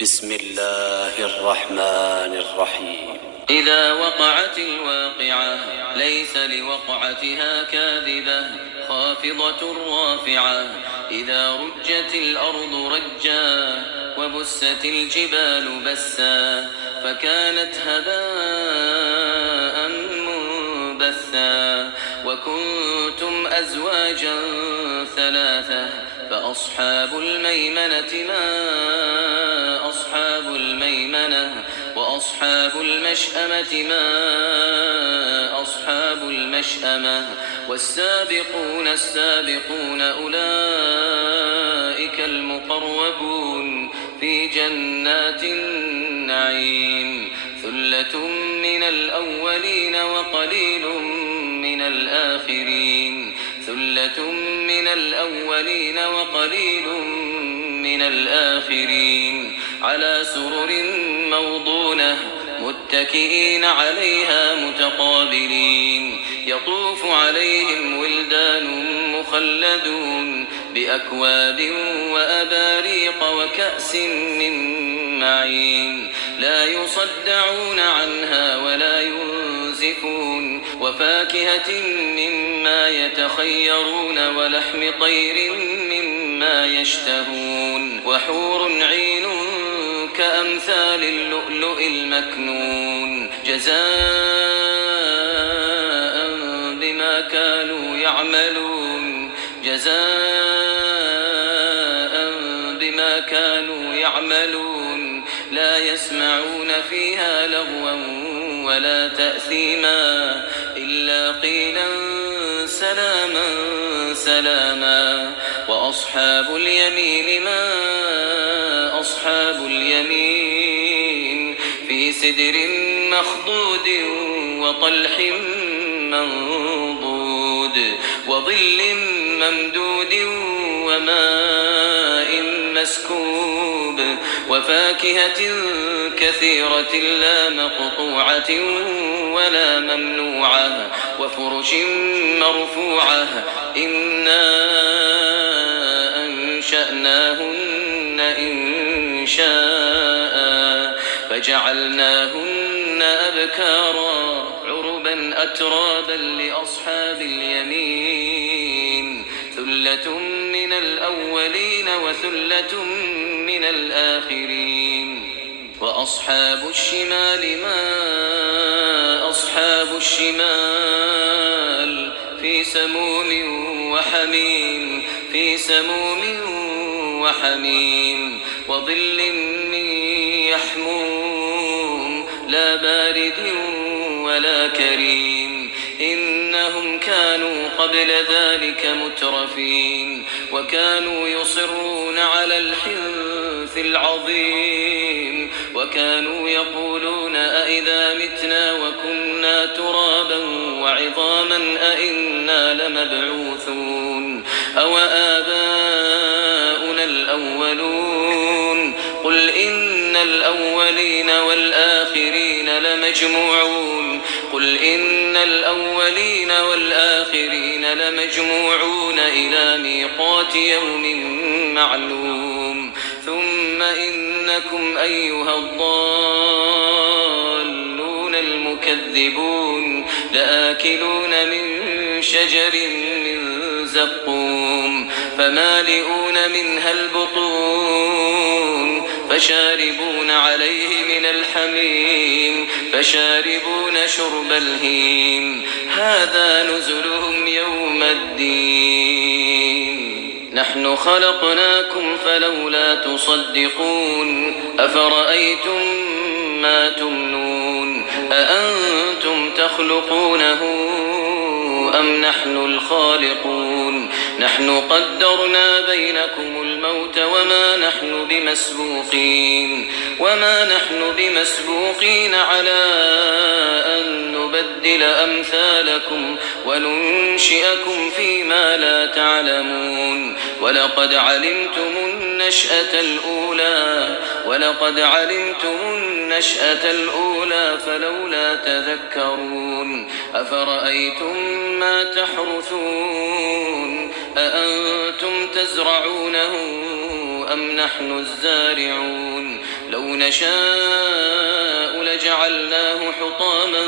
بسم الله الرحمن الرحيم. إذا وقعت الواقعة ليس لوقعتها كاذبة خافضة رافعة. إذا رجت الأرض رجا وبست الجبال بسا فكانت هباء منبثا وكنتم أزواجا ثلاثة فأصحاب الميمنة ما أصحاب الميمنة وأصحاب المشأمة ما أصحاب المشأمة والسابقون السابقون أولئك المقربون في جنات النعيم. ثلة من الأولين وقليل من الآخرين. ثلة من الأولين وقليل من الآخرين. على سرر موضونة متكئين عليها متقابلين. يطوف عليهم ولدان مخلدون بأكواب وأباريق وكأس من معين. لا يصدعون عنها ولا ينزفون. وفاكهة مما يتخيرون ولحم طير مما يشتهون. وحور عين كأمثال اللؤلؤ المكنون جزاء بما كانوا يعملون. جزاء بما كانوا يعملون. لا يسمعون فيها لغوا ولا تأثيما إلا قيلا سلاما سلاما. وأصحاب اليمين ما أصحاب اليمين. في سدر مخضود وطلح منضود وظل ممدود وماء مسكوب وفاكهة كثيرة لا مقطوعة ولا ممنوعة وفرش مرفوعة. إنا أنشأناهن إنشاء فجعلناهن أبكارا عربا أترابا لأصحاب اليمين. ثلة من الأولين وثلة من الآخرين. وأصحاب الشمال ما أصحاب الشمال. في سموم وحميم. في سموم وحميم وظل من يحموم لا بارد ولا كريم. إنهم كانوا قبل ذلك مترفين وكانوا يصرون على الحنث العظيم وكانوا يقولون أئذا متنا وكنا ترابا وعظاما أئنا لمبعوثون أو آباؤنا الأولون. قل إن الأولين والآخرين لمجموعون. قل إن الأولين والآخرين لمجموعون إلى ميقات يوم معلوم. ثم إنكم أيها الضالون المكذبون لآكلون من شجر من زقوم فمالئون منها البطون فشاربون عليه من الحميم فشاربون شرب الهيم. هذا نزلهم يوم الدين. نحن خلقناكم فلولا تصدقون. أفرأيتم ما تمنون أأنتم تخلقونه أم نحن الخالقون. نحن قدرنا بينكم الموت وما نحن بمسبوقين على أن نبدل أمثالكم وننشئكم فيما لا تعلمون. ولقد علمتم النشأة الأولى فلولا تذكرون. أفرأيتم ما تحرثون أأنتم تزرعونه أم نحن الزارعون لو نشاء لجعلناه حطاما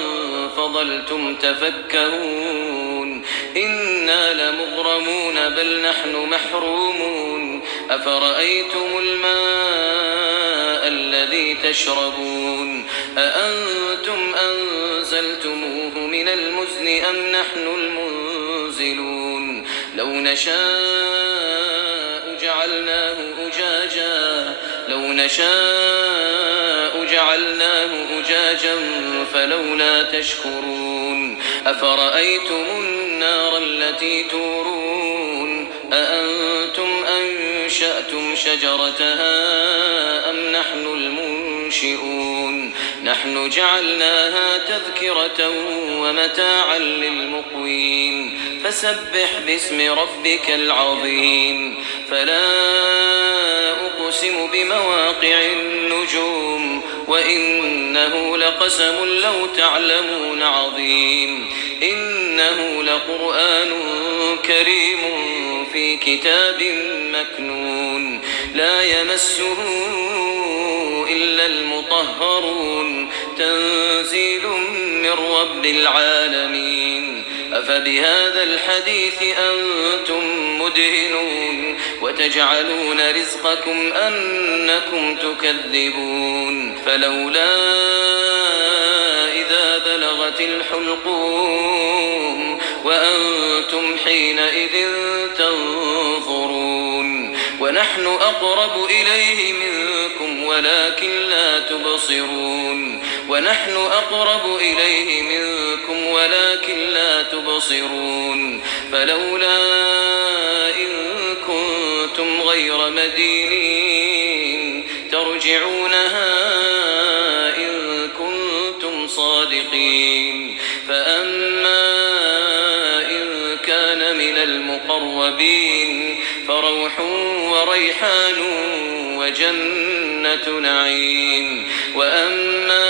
فظلتم تفكهون إنا لمغرمون بل نحن محرومون أفرأيتم الماء الذي تشربون أأنتم أنزلتموه من المزن أم نحن المنزلون لو نشاء جعلناه أجاجا فلولا تشكرون أفرأيتم النار التي تورون أأنتم أنشأتم شجرتها أم نحن المنشئون نحن جعلناها تذكرة ومتاعا للمقوين فسبح باسم ربك العظيم فلا أقسم بمواقع النجوم وإنه لقسم لو تعلمون عظيم إنه لقرآن كريم في كتاب مكنون لا يمسه إلا المطهرون تنزيل من رب العالمين أفبهذا الحديث أنتم مدهنون وتجعلون رزقكم أنكم تكذبون فلولا إذا بلغت الحلقوم وأنتم حينئذ تنظرون ونحن أقرب إليه منكم ولكن لا تبصرون فلولا إن كنتم غير مدينين ترجعونها إن كنتم صادقين فأما إن كان من المقربين فروح وريحان وجنة نعيم وأما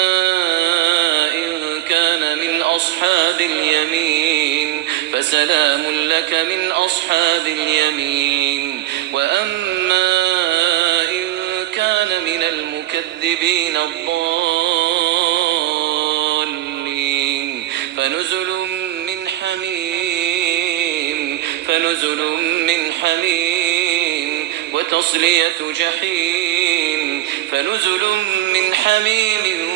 إن كان من أصحاب اليمين فسلام لك من أصحاب اليمين وأما إن كان من المكذبين الضالين فنزل من حميم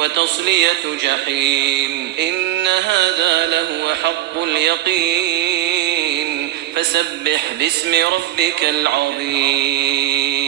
وتصلية جحيم إن هذا لهو حق اليقين فسبح باسم ربك العظيم